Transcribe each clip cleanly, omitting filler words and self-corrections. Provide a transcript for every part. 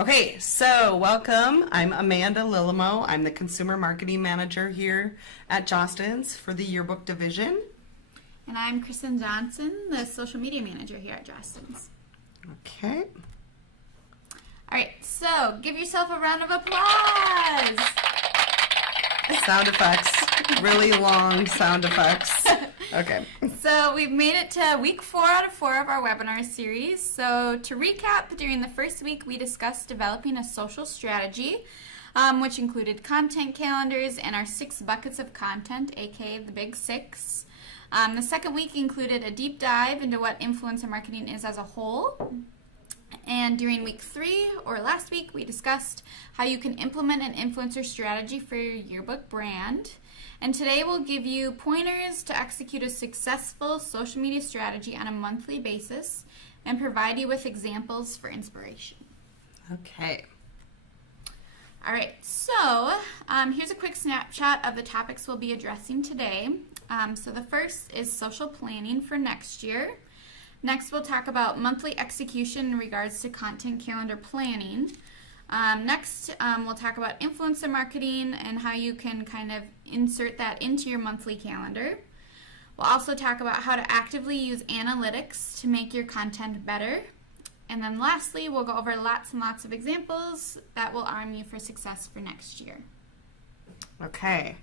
Okay, so welcome. I'm Amanda Lillimo. I'm the Consumer Marketing Manager here at Jostens for the Yearbook Division. And I'm Kristen Johnson, the Social Media Manager here at Jostens. Okay. All right, so give yourself a round of applause. Sound effects, really long sound effects. Okay. So we've made it to week 4 out of 4 of our webinar series. So to recap, during the first week we discussed developing a social strategy, which included content calendars and our 6 buckets of content, aka the big 6. The second week included a deep dive into what influencer marketing is as a whole. And during week 3, or last week, we discussed how you can implement an influencer strategy for your yearbook brand. And today we'll give you pointers to execute a successful social media strategy on a monthly basis and provide you with examples for inspiration. Okay. All right, so here's a quick snapshot of the topics we'll be addressing today. So the first is social planning for next year. Next, we'll talk about monthly execution in regards to content calendar planning. Next, we'll talk about influencer marketing and how you can kind of insert that into your monthly calendar. We'll also talk about how to actively use analytics to make your content better. And then lastly, we'll go over lots and lots of examples that will arm you for success for next year. Okay.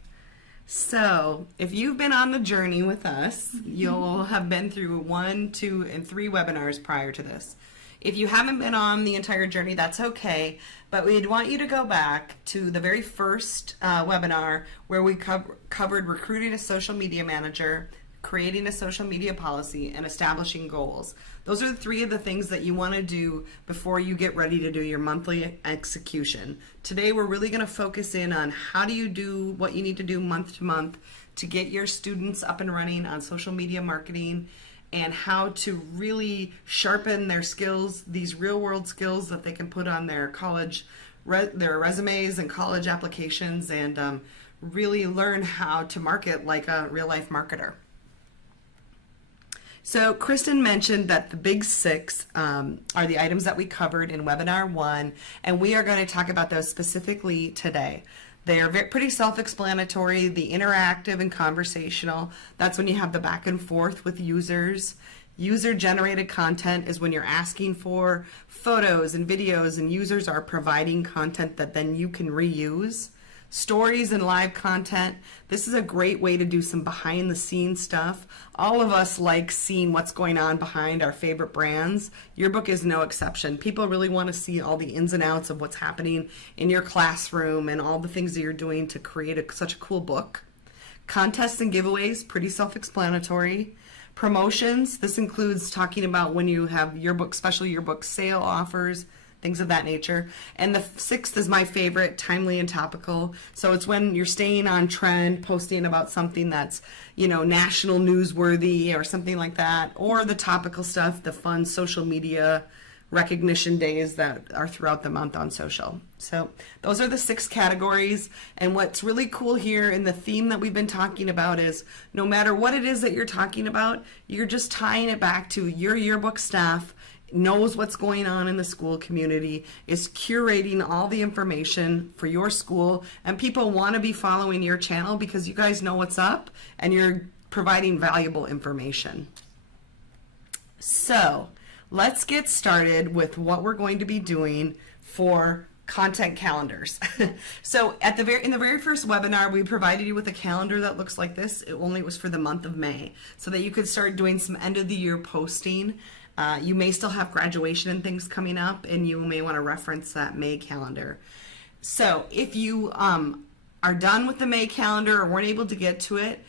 So if you've been on the journey with us, you'll have been through 1, 2, and 3 webinars prior to this. If you haven't been on the entire journey, that's okay, but we'd want you to go back to the very first webinar where we covered recruiting a social media manager, creating a social media policy, and establishing goals. Those are the 3 of the things that you want to do before you get ready to do your monthly execution. Today we're really going to focus in on how do you do what you need to do month to month to get your students up and running on social media marketing, and how to really sharpen their skills, these real world skills that they can put on their college, their resumes and college applications, and really learn how to market like a real life marketer. So Kristen mentioned that the big 6 are the items that we covered in webinar 1, and we are going to talk about those specifically today. They are pretty self-explanatory, the interactive and conversational. That's when you have the back and forth with users. User-generated content is when you're asking for photos and videos and users are providing content that then you can reuse. Stories and live content. This is a great way to do some behind the scenes stuff. All of us like seeing what's going on behind our favorite brands. Yearbook is no exception. People really want to see all the ins and outs of what's happening in your classroom and all the things that you're doing to create such a cool book. Contests and giveaways, pretty self-explanatory. Promotions, this includes talking about when you have yearbook, special yearbook sale offers, things of that nature. And the 6th is my favorite, timely and topical. So it's when you're staying on trend, posting about something that's, national newsworthy or something like that, or the topical stuff, the fun social media recognition days that are throughout the month on social. So those are the 6 categories. And what's really cool here in the theme that we've been talking about is no matter what it is that you're talking about, you're just tying it back to your yearbook staff knows what's going on in the school community, is curating all the information for your school, and people want to be following your channel because you guys know what's up and you're providing valuable information. So let's get started with what we're going to be doing for content calendars. So in the very first webinar, we provided you with a calendar that looks like this. It only was for the month of May, so that you could start doing some end of the year posting. You may still have graduation and things coming up, and you may want to reference that May calendar. So if you are done with the May calendar or weren't able to get to it,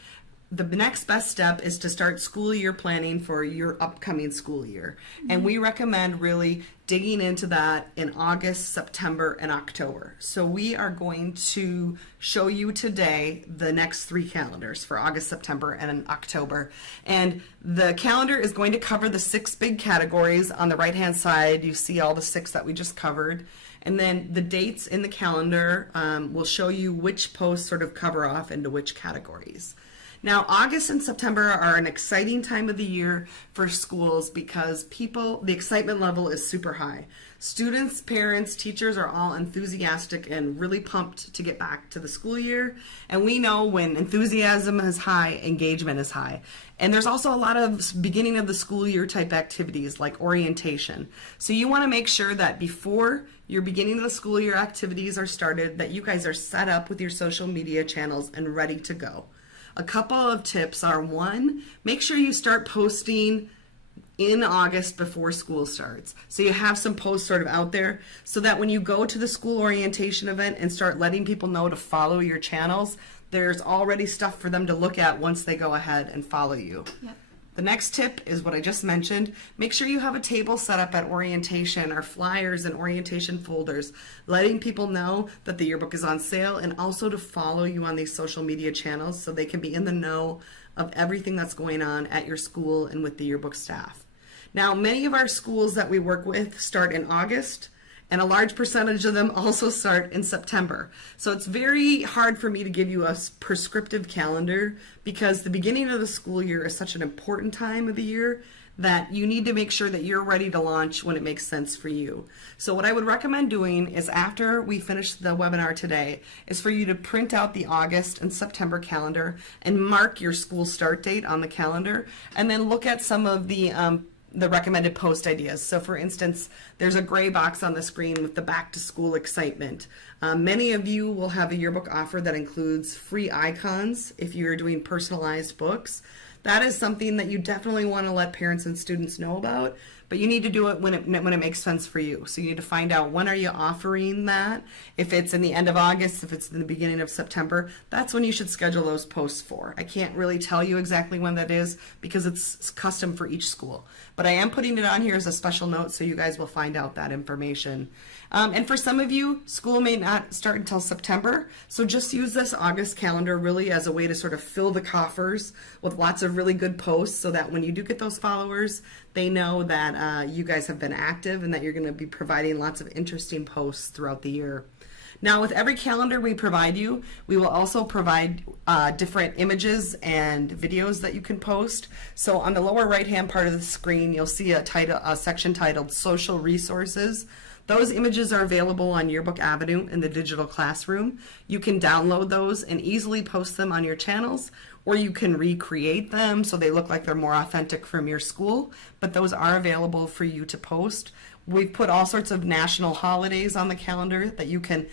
the next best step is to start school year planning for your upcoming school year. And we recommend really digging into that in August, September, and October. So we are going to show you today the next 3 calendars for August, September, and October. And the calendar is going to cover the 6 big categories. On the right-hand side, you see all the 6 that we just covered. And then the dates in the calendar will show you which posts sort of cover off into which categories. Now, August and September are an exciting time of the year for schools because the excitement level is super high. Students, parents, teachers are all enthusiastic and really pumped to get back to the school year. And we know when enthusiasm is high, engagement is high. And there's also a lot of beginning of the school year type activities like orientation. So you want to make sure that before your beginning of the school year activities are started, that you guys are set up with your social media channels and ready to go. A couple of tips are, one, make sure you start posting in August before school starts. So you have some posts sort of out there so that when you go to the school orientation event and start letting people know to follow your channels, there's already stuff for them to look at once they go ahead and follow you. Yep. The next tip is what I just mentioned. Make sure you have a table set up at orientation or flyers and orientation folders, letting people know that the yearbook is on sale and also to follow you on these social media channels so they can be in the know of everything that's going on at your school and with the yearbook staff. Now, many of our schools that we work with start in August, and a large percentage of them also start in September. So it's very hard for me to give you a prescriptive calendar because the beginning of the school year is such an important time of the year that you need to make sure that you're ready to launch when it makes sense for you. So what I would recommend doing is after we finish the webinar today is for you to print out the August and September calendar and mark your school start date on the calendar and then look at some of the recommended post ideas. So for instance, there's a gray box on the screen with the back to school excitement. Many of you will have a yearbook offer that includes free icons if you're doing personalized books. That is something that you definitely want to let parents and students know about, but you need to do it when it makes sense for you. So you need to find out when are you offering that. If it's in the end of August, if it's in the beginning of September, that's when you should schedule those posts for. I can't really tell you exactly when that is because it's custom for each school. But I am putting it on here as a special note so you guys will find out that information. And for some of you, school may not start until September, so just use this August calendar really as a way to sort of fill the coffers with lots of really good posts so that when you do get those followers, they know that you guys have been active and that you're going to be providing lots of interesting posts throughout the year. Now, with every calendar we provide you, we will also provide different images and videos that you can post. So on the lower right-hand part of the screen, you'll see a section titled Social Resources. Those images are available on Yearbook Avenue in the digital classroom. You can download those and easily post them on your channels, or you can recreate them so they look like they're more authentic from your school, but those are available for you to post. We've put all sorts of national holidays on the calendar that you can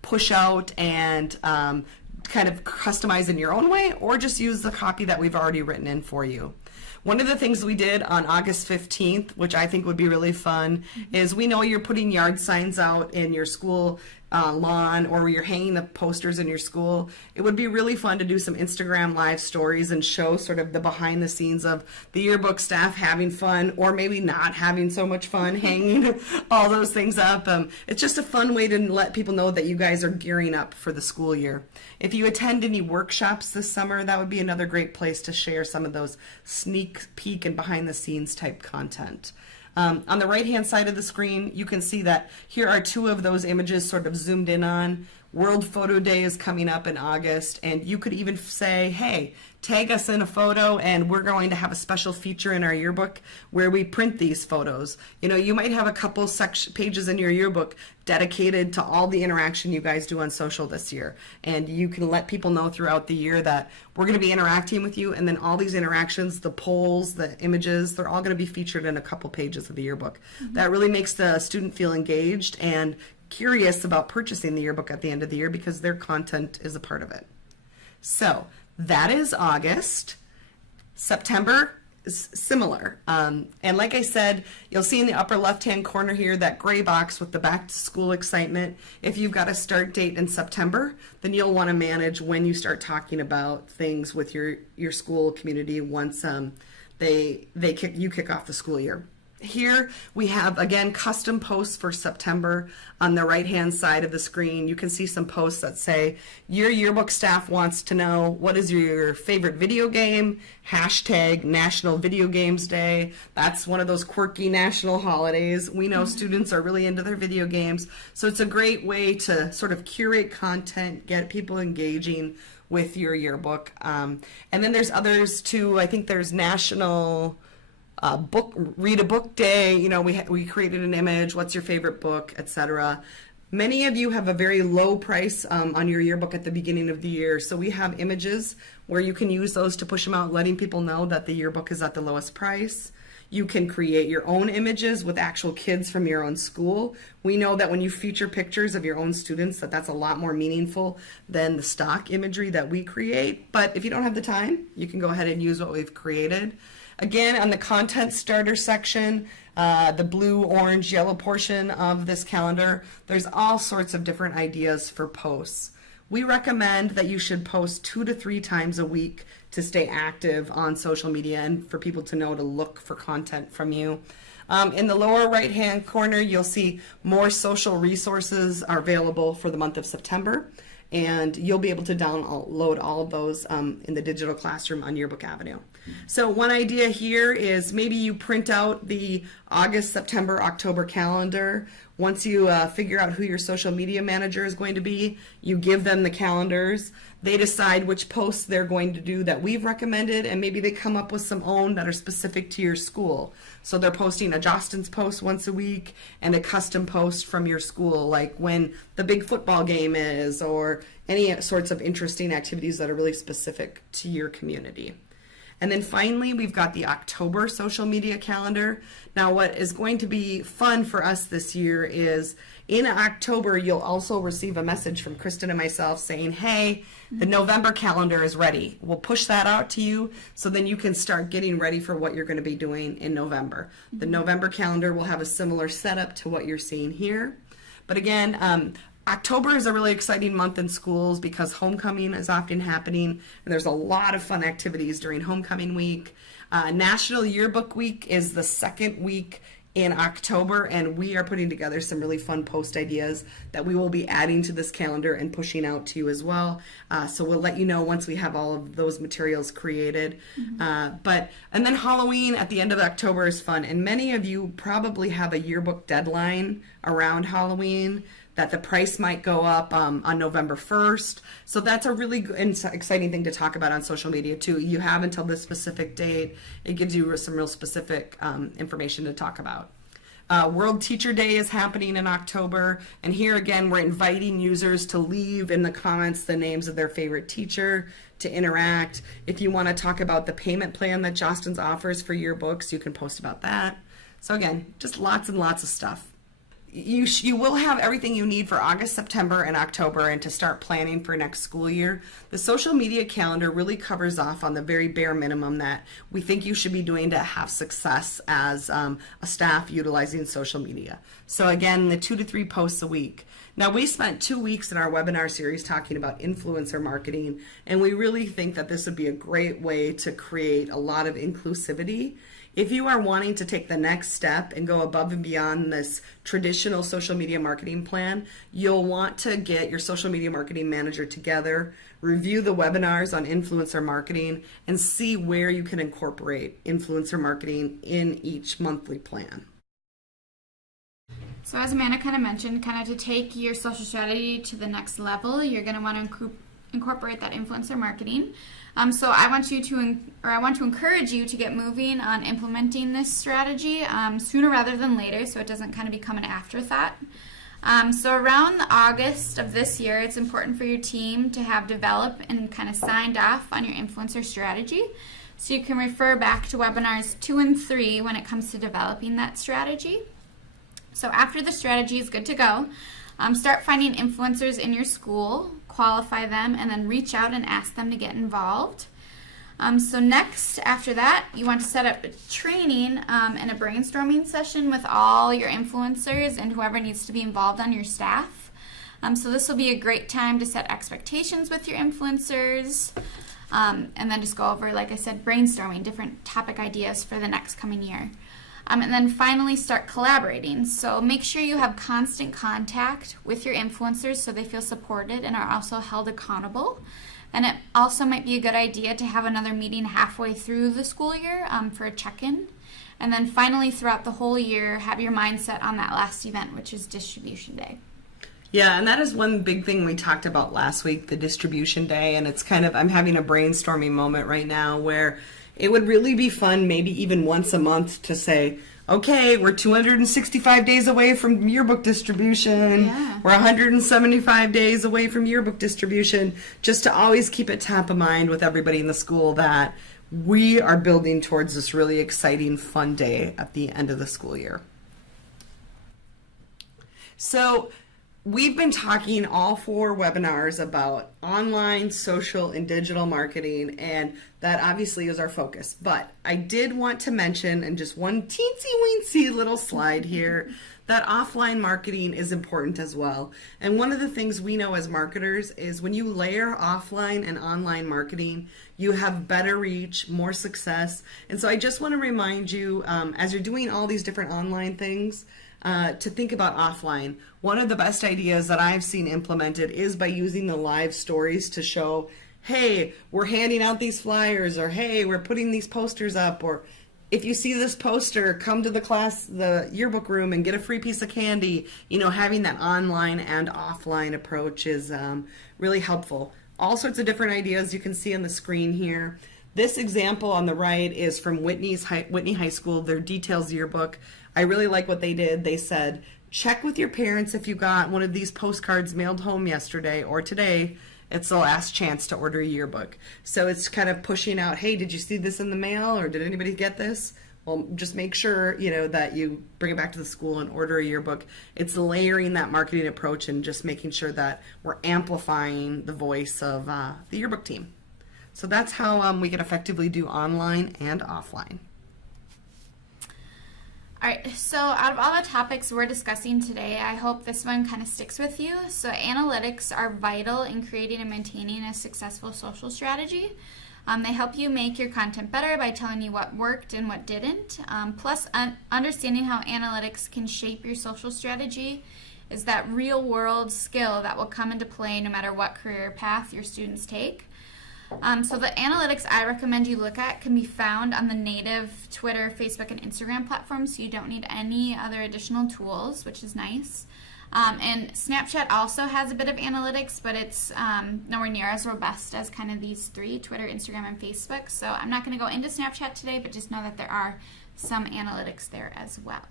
push out and kind of customize in your own way, or just use the copy that we've already written in for you. One of the things we did on August 15th, which I think would be really fun, is we know you're putting yard signs out in your school lawn, or you're hanging the posters in your school. It would be really fun to do some Instagram live stories and show sort of the behind the scenes of the yearbook staff having fun, or maybe not having so much fun hanging all those things up. It's just a fun way to let people know that you guys are gearing up for the school year. If you attend any workshops this summer, that would be another great place to share some of those sneak peek and behind the scenes type content. On the right-hand side of the screen, you can see that here are two of those images sort of zoomed in on. World Photo Day is coming up in August, and you could even say, hey, tag us in a photo, and we're going to have a special feature in our yearbook where we print these photos. You know, you might have a couple pages in your yearbook dedicated to all the interaction you guys do on social this year, and you can let people know throughout the year that we're going to be interacting with you, and then all these interactions, the polls, the images, they're all going to be featured in a couple pages of the yearbook. That really makes the student feel engaged and curious about purchasing the yearbook at the end of the year because their content is a part of it. So that is August. September is similar. And like I said, you'll see in the upper left-hand corner here that gray box with the back to school excitement. If you've got a start date in September, then you'll want to manage when you start talking about things with your school community once you kick off the school year. Here we have, again, custom posts for September. On the right-hand side of the screen, you can see some posts that say, your yearbook staff wants to know what is your favorite video game, hashtag National Video Games Day. That's one of those quirky national holidays. We know students are really into their video games, so it's a great way to sort of curate content, get people engaging with your yearbook. And then there's others too. I think there's National Read a Book Day. You know, we created an image, what's your favorite book, etc. Many of you have a very low price on your yearbook at the beginning of the year. So we have images where you can use those to push them out, letting people know that the yearbook is at the lowest price. You can create your own images with actual kids from your own school. We know that when you feature pictures of your own students, that's a lot more meaningful than the stock imagery that we create. But if you don't have the time, you can go ahead and use what we've created. Again, on the content starter section, the blue, orange, yellow portion of this calendar, there's all sorts of different ideas for posts. We recommend that you should post 2 to 3 times a week to stay active on social media and for people to know to look for content from you. In the lower right hand corner, you'll see more social resources are available for the month of September, and you'll be able to download all of those in the digital classroom on Yearbook Avenue. So one idea here is maybe you print out the August, September, October calendar. Once you figure out who your social media manager is going to be, you give them the calendars. They decide which posts they're going to do that we've recommended, and maybe they come up with some own that are specific to your school. So they're posting a Jostens post once a week and a custom post from your school, like when the big football game is, or any sorts of interesting activities that are really specific to your community. And then finally, we've got the October social media calendar. Now, what is going to be fun for us this year is in October, you'll also receive a message from Kristen and myself saying, hey, the November calendar is ready. We'll push that out to you so then you can start getting ready for what you're going to be doing in November. The November calendar will have a similar setup to what you're seeing here. But again, October is a really exciting month in schools because homecoming is often happening, and there's a lot of fun activities during homecoming week. National Yearbook Week is the second week in October, and we are putting together some really fun post ideas that we will be adding to this calendar and pushing out to you as well. So we'll let you know once we have all of those materials created. And then Halloween at the end of October is fun, and many of you probably have a yearbook deadline around Halloween, that the price might go up on November 1st. So that's a really exciting thing to talk about on social media too. You have until this specific date. It gives you some real specific information to talk about. World Teacher Day is happening in October, and here again we're inviting users to leave in the comments the names of their favorite teacher, to interact. If you want to talk about the payment plan that Jostens offers for yearbooks, you can post about that. So again, just lots and lots of stuff. You will have everything you need for August, September, and October, and to start planning for next school year. The social media calendar really covers off on the very bare minimum that we think you should be doing to have success as a staff utilizing social media. So again, the 2 to 3 posts a week. Now, we spent 2 weeks in our webinar series talking about influencer marketing, and we really think that this would be a great way to create a lot of inclusivity. If you are wanting to take the next step and go above and beyond this traditional social media marketing plan, you'll want to get your social media marketing manager together, review the webinars on influencer marketing, and see where you can incorporate influencer marketing in each monthly plan. So as Amanda kind of mentioned, kind of to take your social strategy to the next level, you're going to want to incorporate that influencer marketing. So I want to encourage you to get moving on implementing this strategy sooner rather than later, so it doesn't kind of become an afterthought. So around August of this year, it's important for your team to have developed and kind of signed off on your influencer strategy. So you can refer back to webinars 2 and 3 when it comes to developing that strategy. So after the strategy is good to go, start finding influencers in your school, qualify them, and then reach out and ask them to get involved. So next, after that, you want to set up a training and a brainstorming session with all your influencers and whoever needs to be involved on your staff. So this will be a great time to set expectations with your influencers, and then just go over, like I said, brainstorming different topic ideas for the next coming year. And then finally start collaborating. So make sure you have constant contact with your influencers so they feel supported and are also held accountable. And it also might be a good idea to have another meeting halfway through the school year for a check-in. And then finally throughout the whole year, have your mindset on that last event, which is Distribution Day. Yeah, and that is one big thing we talked about last week, the distribution day, and it's kind of, I'm having a brainstorming moment right now where it would really be fun, maybe even once a month, to say, okay, we're 265 days away from yearbook distribution. Yeah. We're 175 days away from yearbook distribution, just to always keep it top of mind with everybody in the school that we are building towards this really exciting, fun day at the end of the school year. So we've been talking all 4 webinars about online, social, and digital marketing, and that obviously is our focus. But I did want to mention, in just one teensy-weensy little slide here, that offline marketing is important as well. And one of the things we know as marketers is when you layer offline and online marketing, you have better reach, more success. And so I just want to remind you, as you're doing all these different online things, to think about offline. One of the best ideas that I've seen implemented is by using the live stories to show, hey, we're handing out these flyers, or hey, we're putting these posters up, or if you see this poster, come to the yearbook room and get a free piece of candy. You know, having that online and offline approach is really helpful. All sorts of different ideas you can see on the screen here. This example on the right is from Whitney High School, their details yearbook. I really like what they did. They said, check with your parents if you got one of these postcards mailed home yesterday or today. It's the last chance to order a yearbook. So it's kind of pushing out, hey, did you see this in the mail, or did anybody get this? Well, just make sure, you know, that you bring it back to the school and order a yearbook. It's layering that marketing approach and just making sure that we're amplifying the voice of the yearbook team. So that's how we can effectively do online and offline. All right, so out of all the topics we're discussing today, I hope this one kind of sticks with you. So analytics are vital in creating and maintaining a successful social strategy. They help you make your content better by telling you what worked and what didn't. Plus, understanding how analytics can shape your social strategy is that real-world skill that will come into play no matter what career path your students take. So the analytics I recommend you look at can be found on the native Twitter, Facebook, and Instagram platforms, so you don't need any other additional tools, which is nice. And Snapchat also has a bit of analytics, but it's nowhere near as robust as kind of these 3, Twitter, Instagram, and Facebook. So I'm not going to go into Snapchat today, but just know that there are some analytics there as well.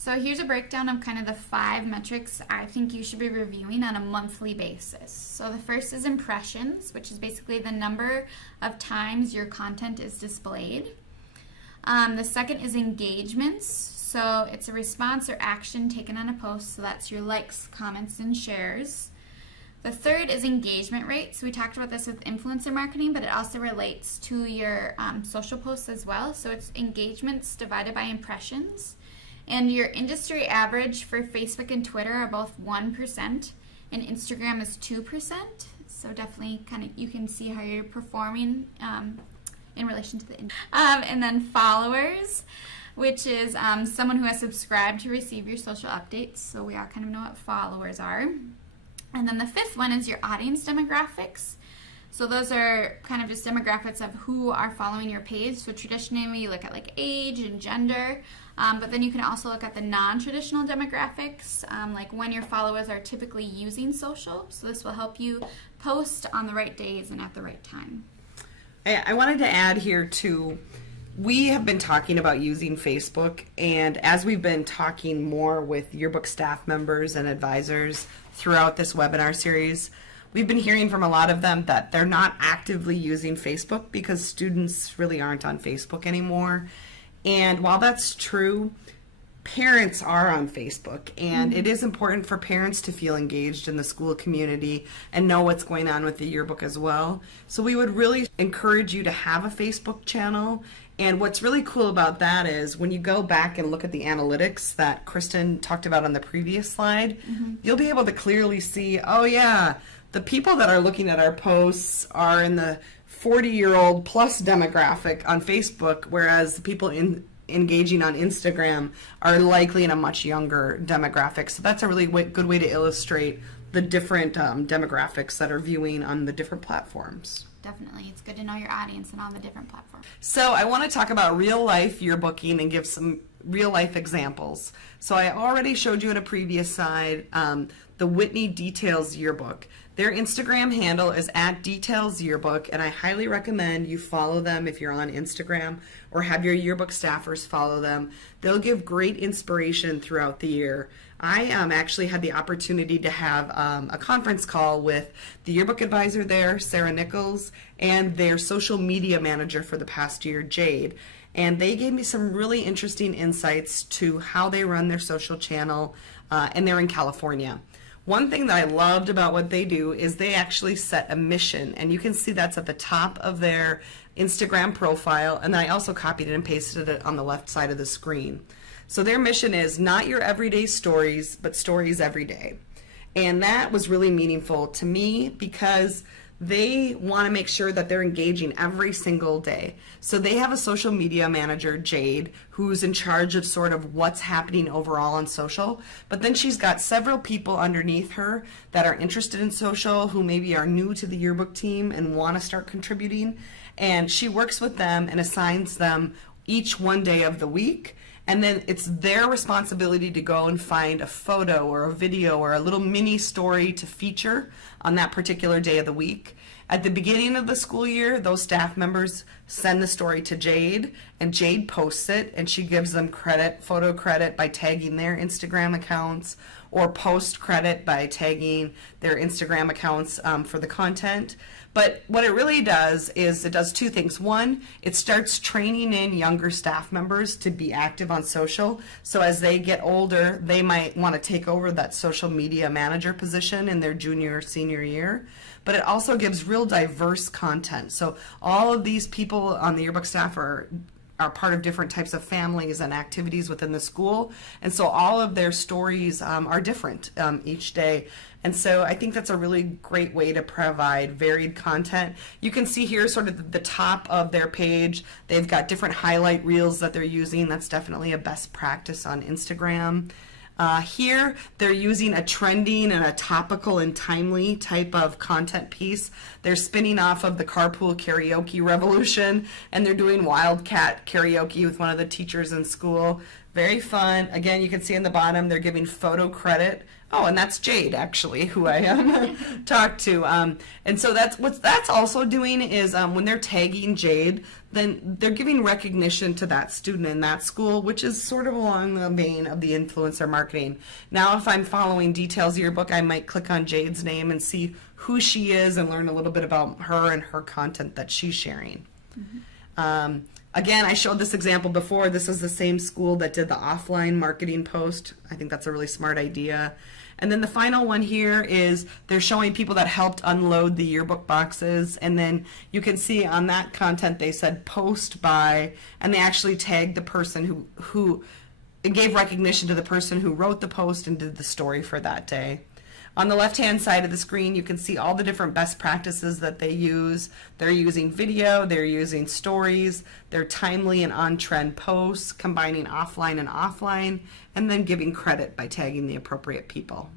So here's a breakdown of kind of the 5 metrics I think you should be reviewing on a monthly basis. So the first is impressions, which is basically the number of times your content is displayed. The second is engagements. So it's a response or action taken on a post. So that's your likes, comments, and shares. The third is engagement rates. We talked about this with influencer marketing, but it also relates to your social posts as well. So it's engagements divided by impressions. And your industry average for Facebook and Twitter are both 1%, and Instagram is 2%. So definitely kind of you can see how you're performing in relation to the and then followers, which is someone who has subscribed to receive your social updates. So we all kind of know what followers are. And then the 5th one is your audience demographics. So those are kind of just demographics of who are following your page. So traditionally you look at like age and gender, but then you can also look at the non-traditional demographics, like when your followers are typically using social. So this will help you post on the right days and at the right time. I wanted to add here too, we have been talking about using Facebook, and as we've been talking more with yearbook staff members and advisors throughout this webinar series, we've been hearing from a lot of them that they're not actively using Facebook because students really aren't on Facebook anymore. And while that's true, parents are on Facebook, and it is important for parents to feel engaged in the school community and know what's going on with the yearbook as well. So we would really encourage you to have a Facebook channel. And what's really cool about that is when you go back and look at the analytics that Kristen talked about on the previous slide, you'll be able to clearly see, oh yeah, the people that are looking at our posts are in the 40-year-old plus demographic on Facebook, whereas the people engaging on Instagram are likely in a much younger demographic. So that's a really good way to illustrate the different demographics that are viewing on the different platforms. Definitely. It's good to know your audience and all the different platforms. So I want to talk about real life yearbooking and give some real life examples. So I already showed you in a previous slide the Whitney Details Yearbook. Their Instagram handle is at Details Yearbook, and I highly recommend you follow them if you're on Instagram or have your yearbook staffers follow them. They'll give great inspiration throughout the year. I actually had the opportunity to have a conference call with the yearbook advisor there, Sarah Nichols, and their social media manager for the past year, Jade. And they gave me some really interesting insights to how they run their social channel, and they're in California. One thing that I loved about what they do is they actually set a mission, and you can see that's at the top of their Instagram profile, and then I also copied it and pasted it on the left side of the screen. So their mission is not your everyday stories, but stories every day. And that was really meaningful to me because they want to make sure that they're engaging every single day. So they have a social media manager, Jade, who's in charge of sort of what's happening overall on social. But then she's got several people underneath her that are interested in social, who maybe are new to the yearbook team and want to start contributing. And she works with them and assigns them each one day of the week. And then it's their responsibility to go and find a photo or a video or a little mini story to feature on that particular day of the week. At the beginning of the school year, those staff members send the story to Jade, and Jade posts it, and she gives them credit, photo credit, by tagging their Instagram accounts, or post credit by tagging their Instagram accounts for the content. But what it really does is it does two things. One, it starts training in younger staff members to be active on social. So as they get older, they might want to take over that social media manager position in their junior or senior year. But it also gives real diverse content. So all of these people on the yearbook staff are part of different types of families and activities within the school. And so all of their stories are different each day. And so I think that's a really great way to provide varied content. You can see here sort of the top of their page. They've got different highlight reels that they're using. That's definitely a best practice on Instagram. Here, they're using a trending and a topical and timely type of content piece. They're spinning off of the carpool karaoke revolution, and they're doing wildcat karaoke with one of the teachers in school. Very fun. Again, you can see in the bottom, they're giving photo credit. Oh, and that's Jade, actually, who I talked to. And so what that's also doing is when they're tagging Jade, then they're giving recognition to that student in that school, which is sort of along the vein of the influencer marketing. Now, if I'm following Details Yearbook, I might click on Jade's name and see who she is and learn a little bit about her and her content that she's sharing. Mm-hmm. Again, I showed this example before. This is the same school that did the offline marketing post. I think that's a really smart idea. And then the final one here is they're showing people that helped unload the yearbook boxes. And then you can see on that content they said post by, and they actually tagged the person who gave recognition to the person who wrote the post and did the story for that day. On the left-hand side of the screen, you can see all the different best practices that they use. They're using video, they're using stories, they're timely and on-trend posts, combining offline and offline, and then giving credit by tagging the appropriate people.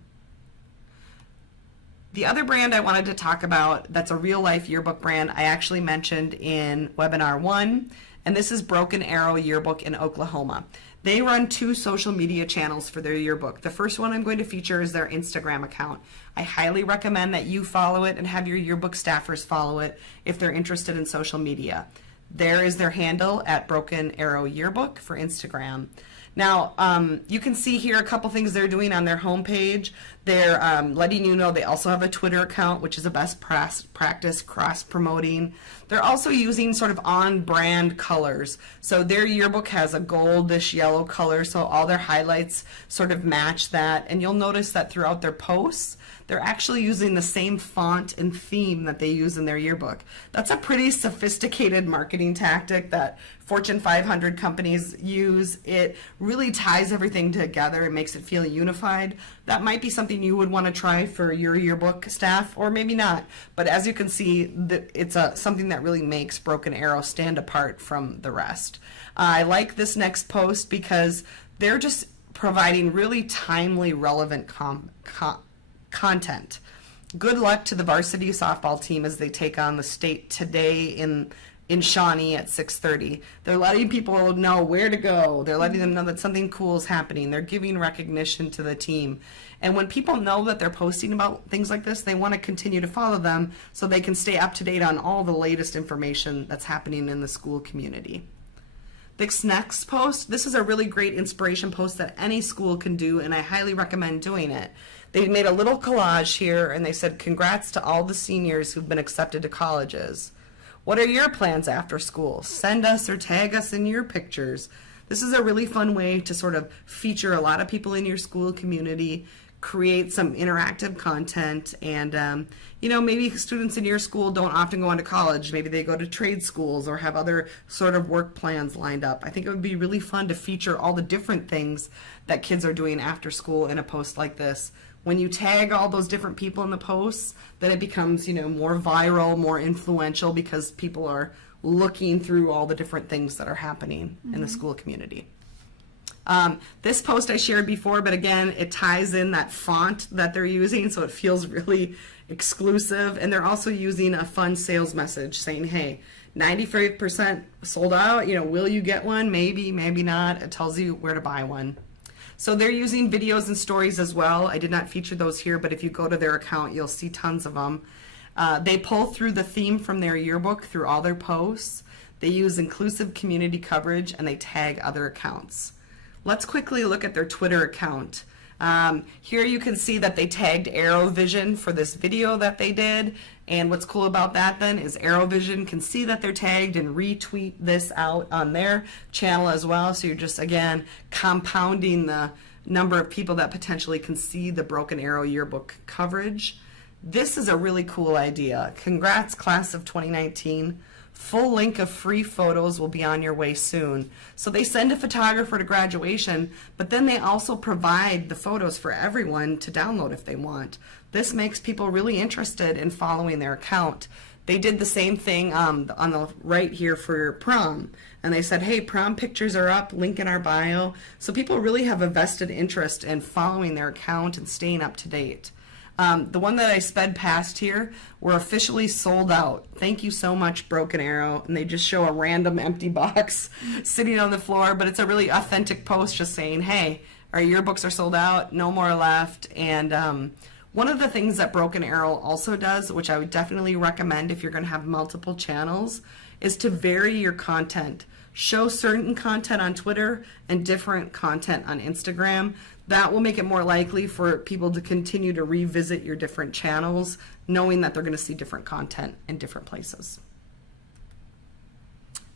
The other brand I wanted to talk about that's a real-life yearbook brand I actually mentioned in webinar 1, and this is Broken Arrow Yearbook in Oklahoma. They run 2 social media channels for their yearbook. The first one I'm going to feature is their Instagram account. I highly recommend that you follow it and have your yearbook staffers follow it if they're interested in social media. There is their handle at Broken Arrow Yearbook for Instagram. Now, you can see here a couple things they're doing on their homepage. They're letting you know they also have a Twitter account, which is a best practice cross-promoting. They're also using sort of on-brand colors. So their yearbook has a goldish yellow color, so all their highlights sort of match that. And you'll notice that throughout their posts, they're actually using the same font and theme that they use in their yearbook. That's a pretty sophisticated marketing tactic that Fortune 500 companies use. It really ties everything together and makes it feel unified. That might be something you would want to try for your yearbook staff, or maybe not. But as you can see, it's something that really makes Broken Arrow stand apart from the rest. I like this next post because they're just providing really timely, relevant content. Good luck to the varsity softball team as they take on the state today in in Shawnee at 6:30. They're letting people know where to go. They're letting them know that something cool is happening. They're giving recognition to the team. And when people know that they're posting about things like this, they want to continue to follow them so they can stay up to date on all the latest information that's happening in the school community. This next post, this is a really great inspiration post that any school can do, and I highly recommend doing it. They made a little collage here, and they said, "Congrats to all the seniors who've been accepted to colleges. What are your plans after school? Send us or tag us in your pictures." This is a really fun way to sort of feature a lot of people in your school community, create some interactive content, and maybe students in your school don't often go on to college. Maybe they go to trade schools or have other sort of work plans lined up. I think it would be really fun to feature all the different things that kids are doing after school in a post like this. When you tag all those different people in the posts, then it becomes, more viral, more influential, because people are looking through all the different things that are happening in the school community. This post I shared before, but again, it ties in that font that they're using, so it feels really exclusive. And they're also using a fun sales message saying, hey, 95% sold out, will you get one? Maybe, maybe not. It tells you where to buy one. So they're using videos and stories as well. I did not feature those here, but if you go to their account, you'll see tons of them. They pull through the theme from their yearbook through all their posts. They use inclusive community coverage, and they tag other accounts. Let's quickly look at their Twitter account. Here you can see that they tagged AeroVision for this video that they did. And what's cool about that then is AeroVision can see that they're tagged and retweet this out on their channel as well. So you're just, again, compounding the number of people that potentially can see the Broken Arrow yearbook coverage. This is a really cool idea. Congrats, class of 2019. Full link of free photos will be on your way soon. So they send a photographer to graduation, but then they also provide the photos for everyone to download if they want. This makes people really interested in following their account. They did the same thing on the right here for prom. And they said, hey, prom pictures are up, link in our bio. So people really have a vested interest in following their account and staying up to date. The one that I sped past here, we're officially sold out. Thank you so much, Broken Arrow. And they just show a random empty box sitting on the floor, but it's a really authentic post just saying, hey, our yearbooks are sold out, no more left. And one of the things that Broken Arrow also does, which I would definitely recommend if you're going to have multiple channels, is to vary your content. Show certain content on Twitter and different content on Instagram. That will make it more likely for people to continue to revisit your different channels, knowing that they're going to see different content in different places.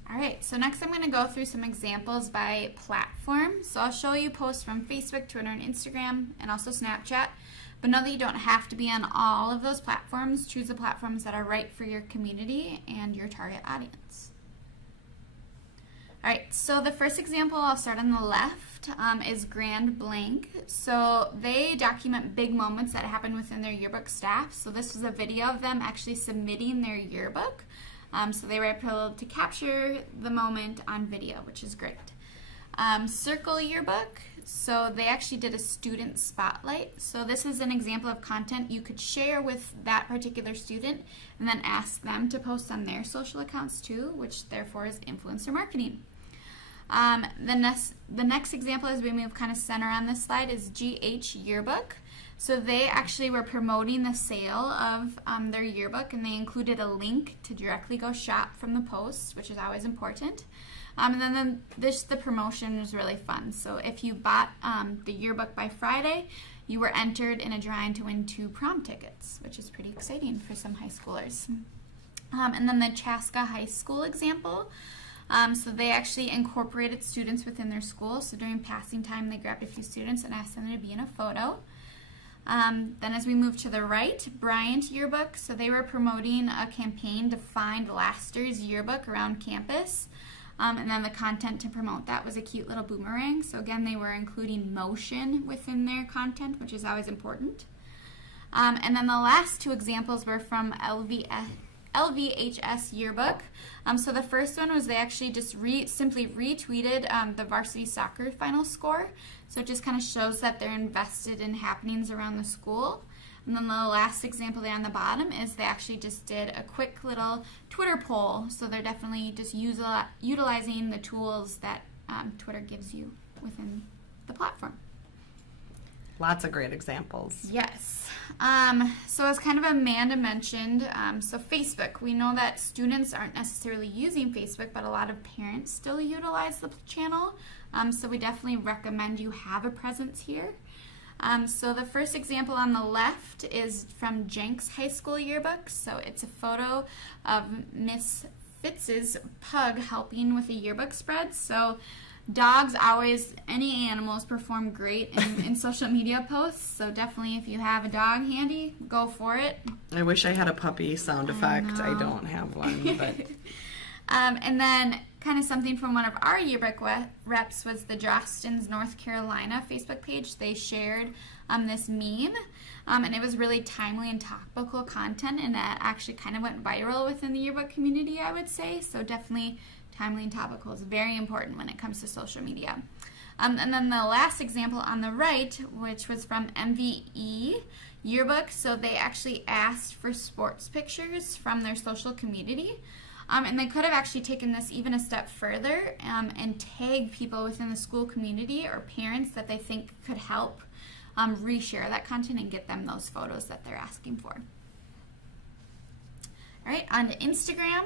All right, so next I'm going to go through some examples by platform. So I'll show you posts from Facebook, Twitter, and Instagram, and also Snapchat. But know that you don't have to be on all of those platforms. Choose the platforms that are right for your community and your target audience. All right, so the first example, I'll start on the left, is Grand Blank. So they document big moments that happen within their yearbook staff. So this is a video of them actually submitting their yearbook. So they were able to capture the moment on video, which is great. Circle Yearbook, so they actually did a student spotlight. So this is an example of content you could share with that particular student and then ask them to post on their social accounts too, which therefore is influencer marketing. The next example, as we move kind of center on this slide, is GH Yearbook. So they actually were promoting the sale of their yearbook, and they included a link to directly go shop from the post, which is always important. And then the promotion was really fun. So if you bought the yearbook by Friday, you were entered in a drawing to win 2 prom tickets, which is pretty exciting for some high schoolers. And then the Chaska High School example. So they actually incorporated students within their school. So during passing time, they grabbed a few students and asked them to be in a photo. Then as we move to the right, Bryant Yearbook. So they were promoting a campaign to find last year's yearbook around campus. And then the content to promote that was a cute little boomerang. So again, they were including motion within their content, which is always important. And then the last 2 examples were from LVHS Yearbook. So the first one was they actually just simply retweeted the varsity soccer final score. So it just kind of shows that they're invested in happenings around the school. And then the last example there on the bottom is they actually just did a quick little Twitter poll. So they're definitely just utilizing the tools that Twitter gives you within the platform. Lots of great examples. Yes. So as kind of Amanda mentioned, so Facebook, we know that students aren't necessarily using Facebook, but a lot of parents still utilize the channel. So we definitely recommend you have a presence here. So the first example on the left is from Jenks High School yearbook. So it's a photo of Miss Fitz's pug helping with a yearbook spread. So dogs always, any animals perform great in social media posts. So definitely if you have a dog handy, go for it. I wish I had a puppy sound effect. I don't have one, but... And then kind of something from one of our yearbook reps was the Jostens, North Carolina Facebook page. They shared this meme, and it was really timely and topical content, and that actually kind of went viral within the yearbook community, I would say. So definitely timely and topical is very important when it comes to social media. And then the last example on the right, which was from MVE yearbook. So they actually asked for sports pictures from their social community. And they could have actually taken this even a step further and tagged people within the school community or parents that they think could help reshare that content and get them those photos that they're asking for. All right, on to Instagram.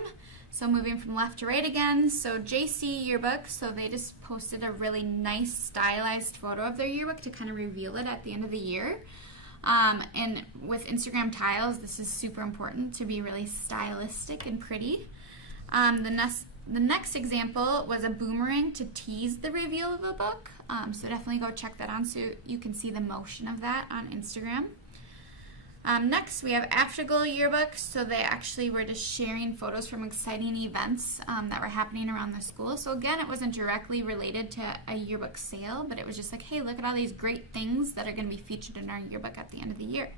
So moving from left to right again. So JC yearbook, so they just posted a really nice stylized photo of their yearbook to kind of reveal it at the end of the year. And with Instagram tiles, this is super important to be really stylistic and pretty. The next example was a boomerang to tease the reveal of the book. So definitely go check that on so you can see the motion of that on Instagram. Next, we have Afterglow yearbooks. So they actually were just sharing photos from exciting events that were happening around the school. So again, it wasn't directly related to a yearbook sale, but it was just like, hey, look at all these great things that are going to be featured in our yearbook at the end of the year.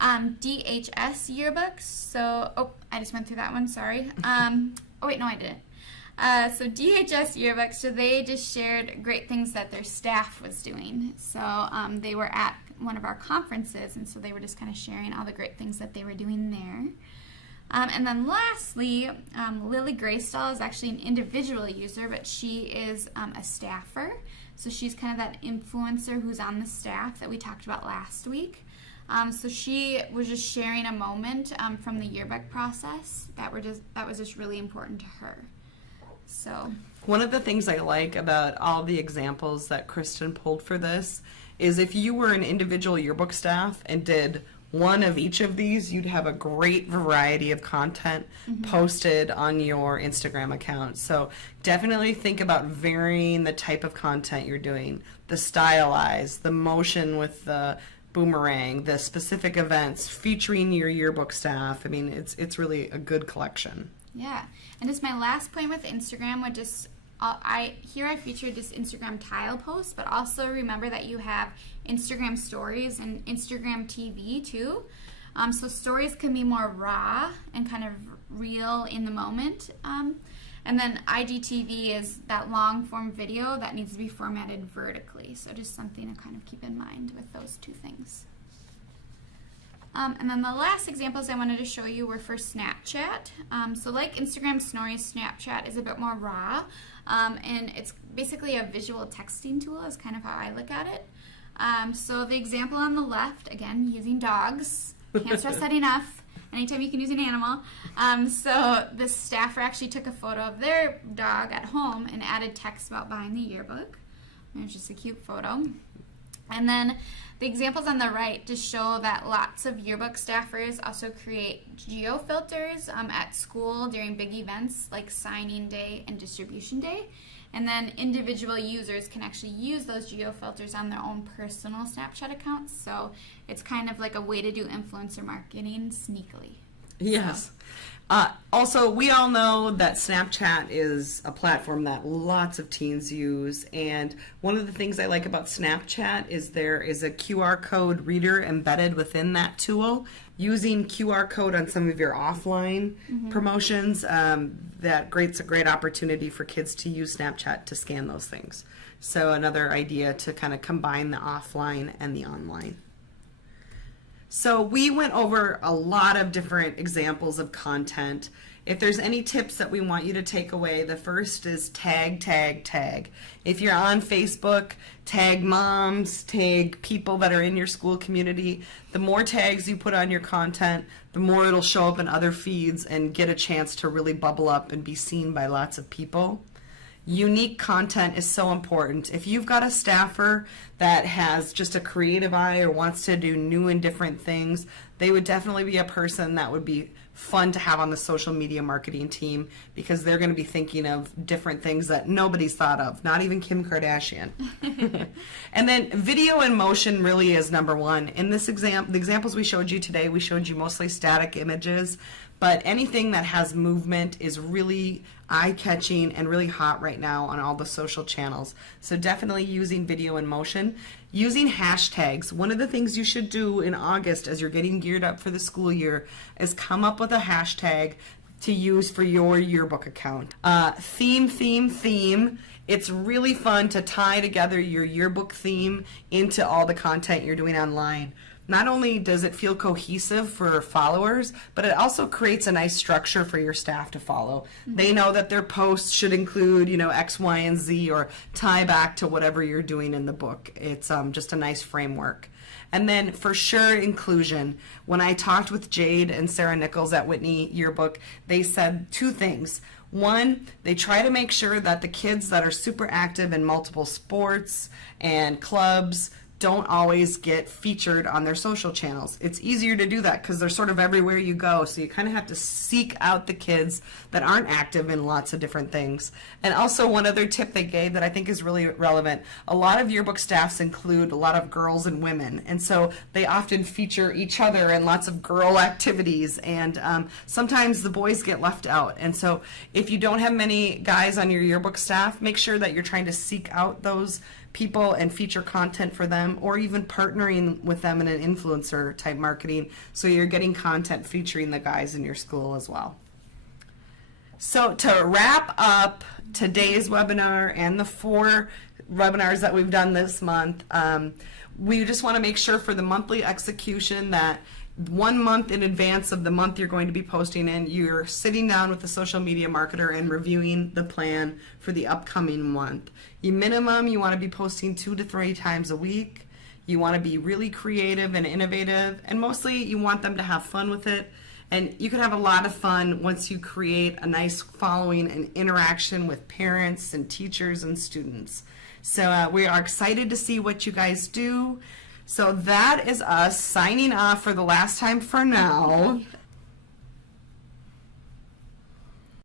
DHS yearbooks. So, I just went through that one, sorry. Oh wait, no I didn't. So DHS yearbooks, so they just shared great things that their staff was doing. So they were at one of our conferences, and so they were just kind of sharing all the great things that they were doing there. And then lastly, Lily Graystall is actually an individual user, but she is a staffer. So she's kind of that influencer who's on the staff that we talked about last week. So she was just sharing a moment from the yearbook process that was just really important to her. So one of the things I like about all the examples that Kristen pulled for this is if you were an individual yearbook staff and did one of each of these, you'd have a great variety of content posted on your Instagram account. So definitely think about varying the type of content you're doing, the stylized, the motion with the boomerang, the specific events featuring your yearbook staff. I mean, it's really a good collection. Yeah, and just my last point with Instagram would just, I featured just Instagram tile posts, but also remember that you have Instagram stories and Instagram TV too. So stories can be more raw and kind of real in the moment. And then IGTV is that long form video that needs to be formatted vertically. So just something to kind of keep in mind with those two things. And then the last examples I wanted to show you were for Snapchat. So like Instagram Stories, Snapchat is a bit more raw. And it's basically a visual texting tool is kind of how I look at it. So the example on the left, again, using dogs. Can't stress that enough. Anytime you can use an animal. So the staffer actually took a photo of their dog at home and added text about buying the yearbook. It's just a cute photo. And then the examples on the right just show that lots of yearbook staffers also create geo-filters at school during big events like signing day and distribution day. And then individual users can actually use those geo-filters on their own personal Snapchat accounts. So it's kind of like a way to do influencer marketing sneakily. Yes. Also, we all know that Snapchat is a platform that lots of teens use, and one of the things I like about Snapchat is there is a QR code reader embedded within that tool. Using QR code on some of your offline promotions, that creates a great opportunity for kids to use Snapchat to scan those things. So another idea to kind of combine the offline and the online. So we went over a lot of different examples of content. If there's any tips that we want you to take away, the first is tag, tag, tag. If you're on Facebook, tag moms, tag people that are in your school community. The more tags you put on your content, the more it'll show up in other feeds and get a chance to really bubble up and be seen by lots of people. Unique content is so important. If you've got a staffer that has just a creative eye or wants to do new and different things, they would definitely be a person that would be fun to have on the social media marketing team, because they're going to be thinking of different things that nobody's thought of, not even Kim Kardashian. And then video in motion really is number one. In this the examples we showed you today, we showed you mostly static images, but anything that has movement is really eye-catching and really hot right now on all the social channels. So definitely using video in motion. Using hashtags. One of the things you should do in August as you're getting geared up for the school year is come up with a hashtag to use for your yearbook account. Theme. It's really fun to tie together your yearbook theme into all the content you're doing online. Not only does it feel cohesive for followers, but it also creates a nice structure for your staff to follow. They know that their posts should include, X, Y, and Z, or tie back to whatever you're doing in the book. It's just a nice framework. And then for sure, inclusion. When I talked with Jade and Sarah Nichols at Whitney Yearbook, they said two things. One, they try to make sure that the kids that are super active in multiple sports and clubs don't always get featured on their social channels. It's easier to do that because they're sort of everywhere you go, so you kind of have to seek out the kids that aren't active in lots of different things. And also one other tip they gave that I think is really relevant, a lot of yearbook staffs include a lot of girls and women, and so they often feature each other in lots of girl activities, and sometimes the boys get left out. And so if you don't have many guys on your yearbook staff, make sure that you're trying to seek out those people and feature content for them, or even partnering with them in an influencer type marketing, so you're getting content featuring the guys in your school as well. So to wrap up today's webinar and the 4 webinars that we've done this month, we just want to make sure for the monthly execution that 1 month in advance of the month you're going to be posting in, you're sitting down with the social media marketer and reviewing the plan for the upcoming month. You want to be posting 2 to 3 times a week. You want to be really creative and innovative, and mostly you want them to have fun with it. And you can have a lot of fun once you create a nice following and interaction with parents and teachers and students. So we are excited to see what you guys do. So that is us signing off for the last time for now.